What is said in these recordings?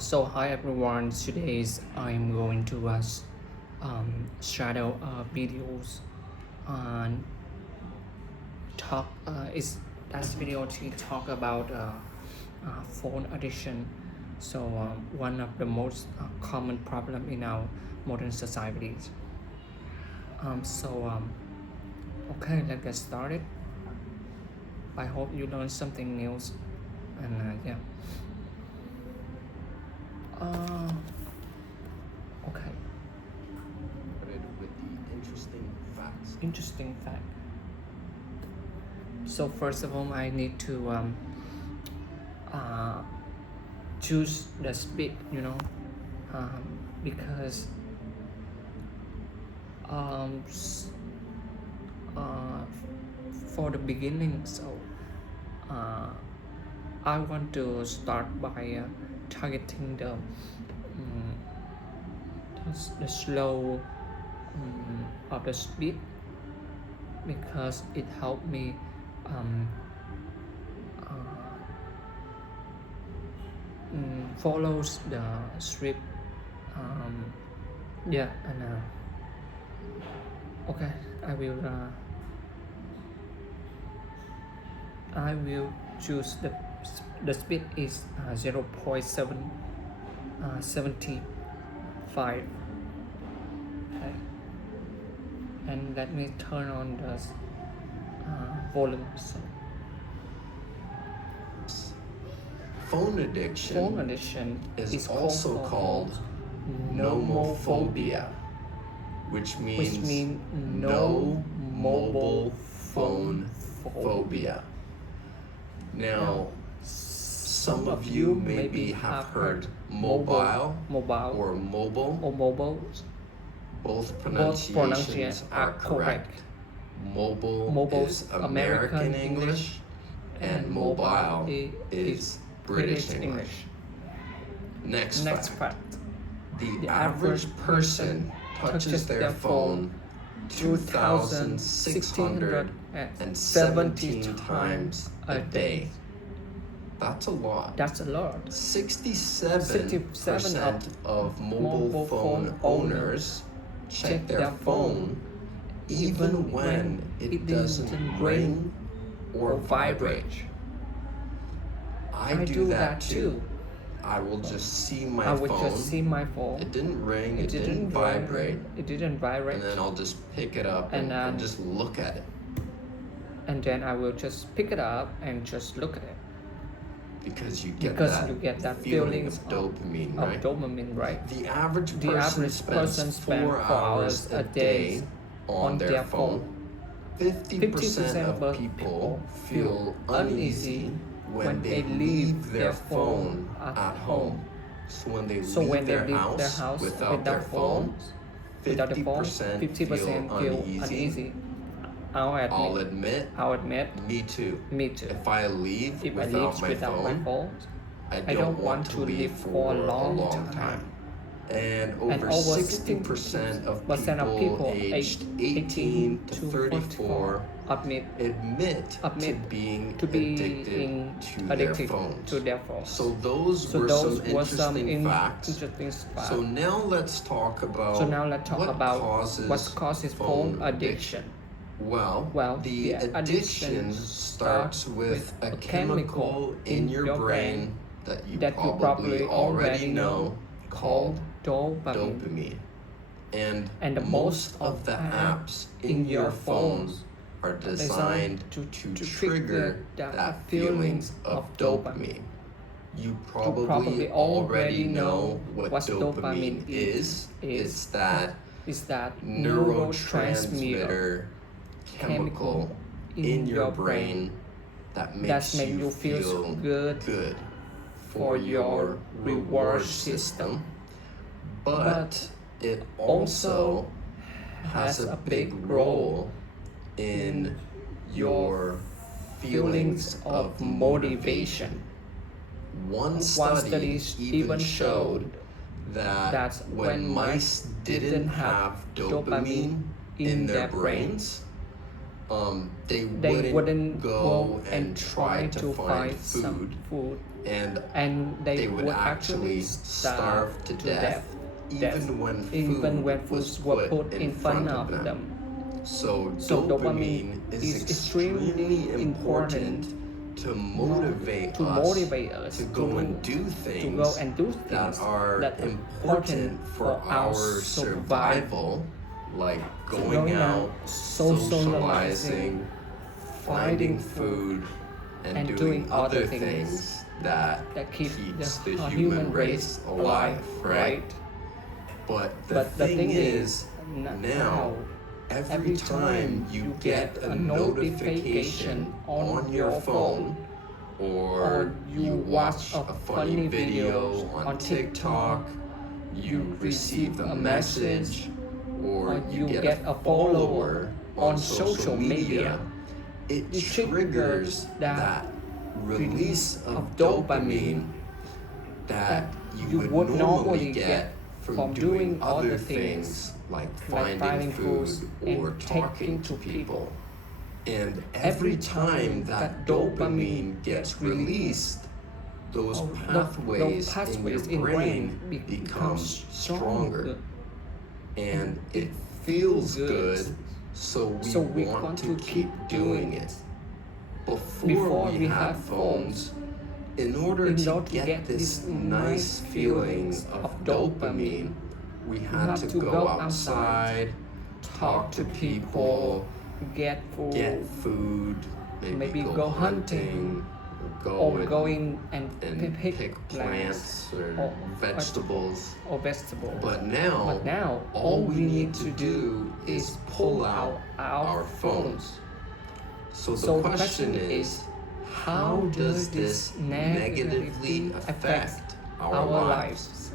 So hi everyone, today's I'm going to shadow videos and talk is that's video to talk about phone addiction. So one of the most common problem in our modern societies. Okay, let's get started. I hope you learned something new and yeah. Uh, okay, With the interesting facts. interesting fact. So first of all, I need to uh, choose the speed, because um, for the beginning, so uh, I want to start by targeting the slow of the speed because it helped me um, uh, follows the script. Yeah, and okay, I will choose the speed is 0.75. Okay, and let me turn on the volume. So Phone phone addiction addiction is also called nomophobia, which means no mobile phone phobia. Now, some of you maybe have heard mobile or mobile. or mobile. Both pronunciations are correct. Mobile is American English and mobile is British English. Next fact. The average person touches their phone 2,617 times a day. That's a lot. That's a lot. 67% of mobile phone owners check their phone even when it doesn't ring or vibrate. I do that too. I will just see my I would phone. just see my phone. It didn't ring, it didn't ring, vibrate, It didn't vibrate. and then I'll just pick it up and just look at it. And then I will just pick it up and just look at it. Because you get that feeling of dopamine, of right? dopamine, right? The average person spends 4 hours a day on their phone. 50% of people feel uneasy when they leave their phone at home. So when they leave their house without their phone, 50% feel uneasy. I'll admit, me too. If I leave without my phone, I don't want to leave for a long time. And over 60% of people aged 18 to 34 admit to being addicted to their phones. So those were some interesting facts. So now let's talk about what causes phone addiction. Well, the addiction starts with a chemical in your brain that you probably already know called dopamine. And most of the apps in your phones are designed to trigger that feelings of dopamine. You probably already know what dopamine is. It's that neurotransmitter chemical in your brain that makes you feel good for your reward system. But it also has a big role in your feelings of motivation. One study even showed that when mice didn't have dopamine in their brains, they they wouldn't go and try to find some food, food, and they would actually starve to death even when foods were put in front of them. So dopamine is extremely important to motivate us to go and do things that are important for our survival, like going out, socializing, finding food, and doing other things that keeps the human race alive, right? But the thing is, now, every time you get a notification on your phone, or you watch a funny video on TikTok, you receive a message, or you get a follower on social media, it triggers that release of dopamine that you would normally get from doing other things like finding food or talking to people. And every time that dopamine gets released, those pathways in your brain become stronger. And it feels good, so we want to keep doing it. Before we had phones, in order to get this nice feelings of dopamine, we had to go outside, talk to people, get food, maybe go hunting, or go in and pick plants or vegetables. vegetables. But now, all we need to do is pull out our phones. So the question is, how does this negatively affect our lives?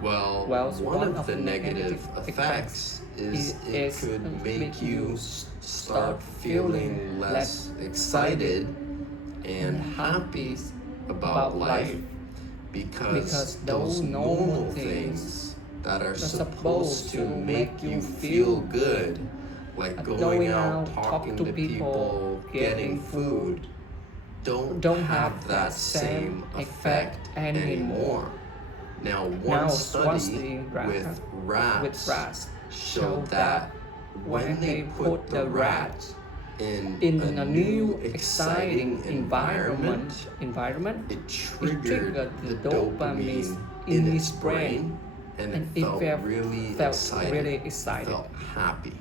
Well, one of the negative effects is it could make you start feeling less excited and happy about life, because those normal things that are supposed to make you feel good, like going out, talking to people, getting food, don't have that same effect anymore. Now, one study with rats showed that when they put the rats in a new exciting environment, it triggered the dopamine in its brain, and it felt really excited, felt happy.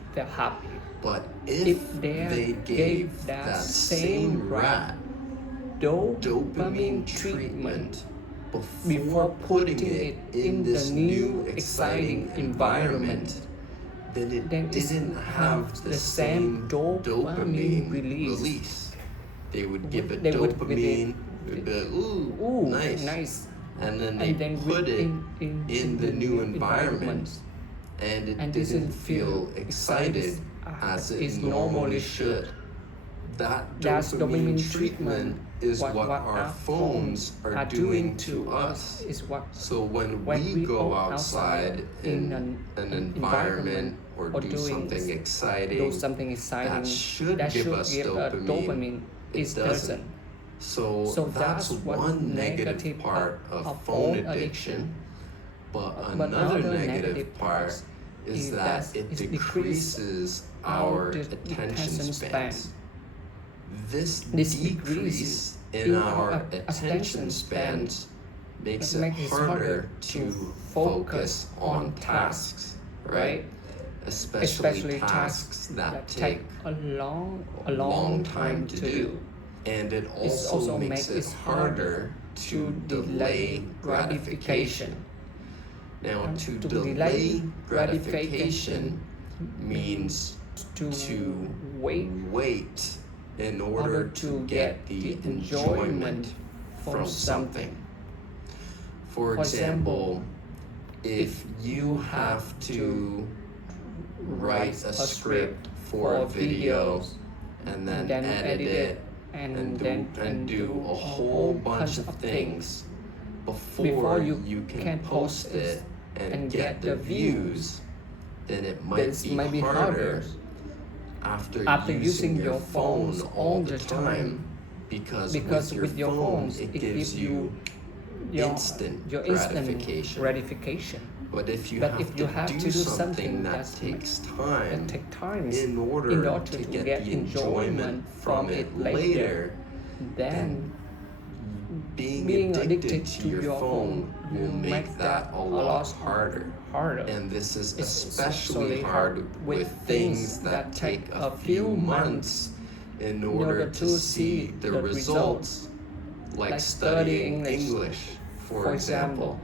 But if they gave that same rat dopamine treatment before putting it in this new exciting environment, then it didn't have the same dopamine release. They would give it dopamine, they'd be like, ooh, nice. And then they put it in the new environment, and it didn't feel excited as it normally should. That dopamine treatment is what our phones are doing to us. So when we go outside in an environment or do something exciting that should give us dopamine, it doesn't. So that's one negative part of phone addiction. But another negative part is that it decreases our attention spans. This decrease in our attention spans makes it harder to focus on tasks, right? Especially tasks that take a long time to do. And it also makes it harder to delay gratification. Now, to delay gratification means to wait in order to get the enjoyment from something. For example, if you have to write a script for a video and then edit it and do a whole bunch of things before you can post it and get the views, then it might be harder after using your phones all the time, because with your phones it gives you instant gratification. But if you have to do something that takes time in order to get the enjoyment from it later, then being addicted to your phone will make that a lot harder. And this is especially hard with things that take a few months in order to see the results, like studying English, for example.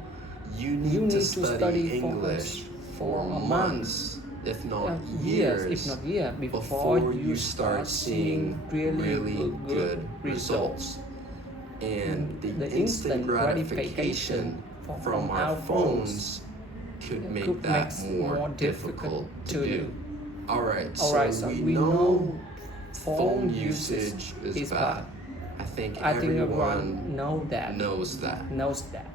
You need to study English for months, if not years, before you start seeing really good results. And the instant gratification from our phones could make that more difficult to do. Alright, so we know phone usage is bad. I think everyone knows that.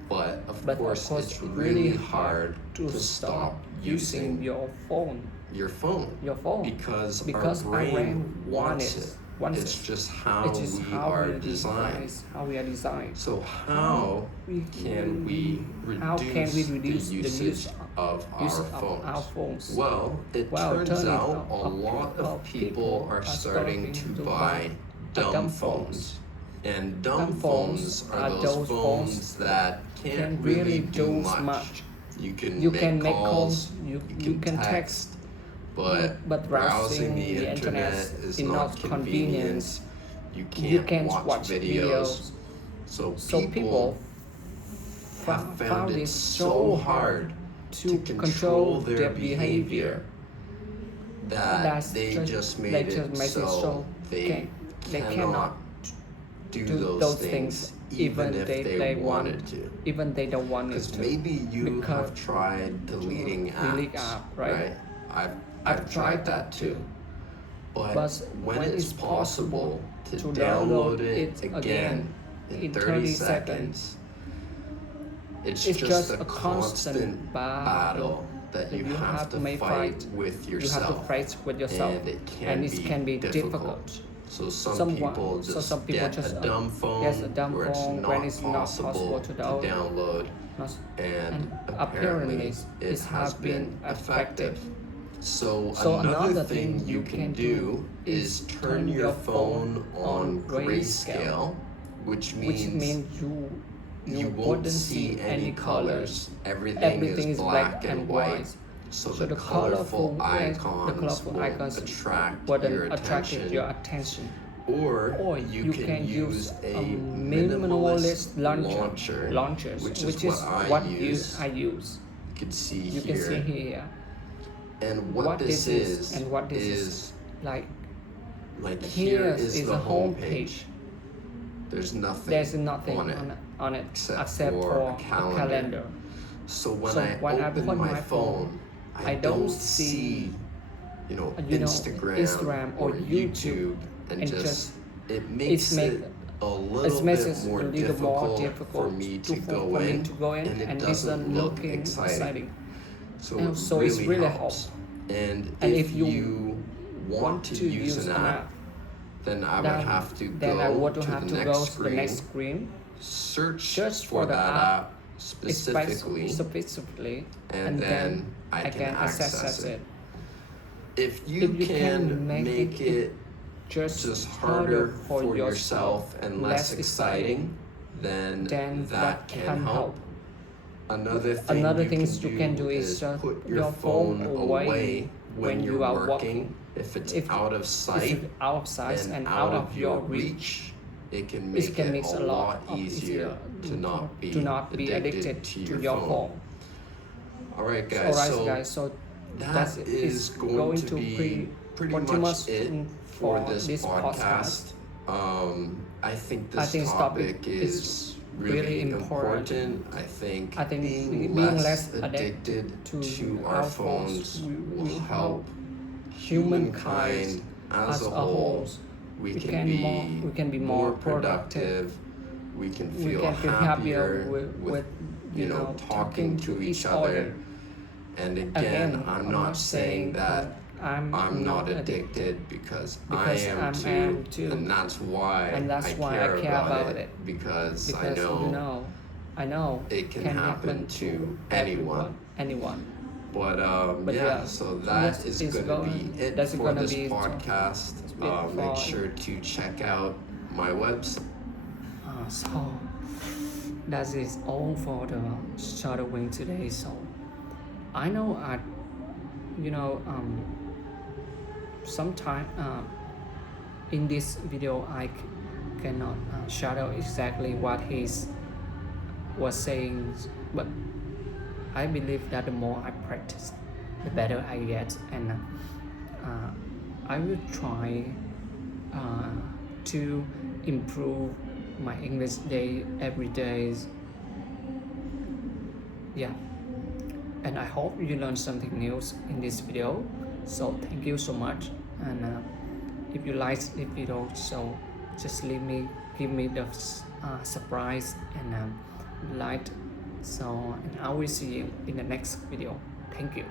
But of course, it's really hard to stop using your phone. Because our brain wants it. It's just how we are designed. So how can we reduce the usage of our phones? Well, it turns out a lot of people are starting to buy dumb phones. And dumb phones are those phones that can't really do much. You can make calls, you can text, but browsing the internet is not convenient. You can't watch videos. So people have found it so hard to control their behavior that they just made it so they cannot do those things even if they wanted to. Even they don't want it Because to. maybe you have tried deleting apps, right? I've tried that too. But when it's possible to download it again in 30 seconds, it's just a constant battle that you have to fight with yourself. And it can be difficult. So some people just get a dumb phone where it's not possible to download, and apparently it has been effective. So another thing you can do is turn your phone on grayscale, which means you won't see any colors. Everything is black and white. So the colorful icons won't attract your attention. Or you can use a minimalist launcher, which is what I use. You can see here. And what this is like here is the home page. There's nothing on it except for a calendar. So when I open my phone, I don't see Instagram or YouTube, and just it makes it a little bit more difficult for me to go in, and it doesn't look exciting. So it really helps. And if you want to use an app, then I would have to go to the next screen, search for that app specifically, and then I can access it. If you can make it just harder for yourself and less exciting, then that can help. Another thing you can do is just put your phone away when you are walking. If it's out of sight and out of your reach, it can make it a lot easier to not be addicted to your phone. Alright guys, so that is going to be pretty much it for this podcast. I think this topic is really important. I think being less addicted to our phones will help humankind as a whole. We can be more productive. We can feel happier with talking to each other. And again, I'm not saying that I'm not addicted because I am too, and that's why I care about it because I know it can happen to anyone. But yeah, so that is gonna be it for this podcast. Make sure to check out my website. So that is all for the shadowing today. So I know sometime in this video I cannot shadow exactly what he was saying, but I believe that the more I practice, the better I get, and I will try to improve my English every day. Yeah, and I hope you learned something new in this video. So thank you so much, and if you like this video, so just give me the surprise and like. So and I will see you in the next video. Thank you.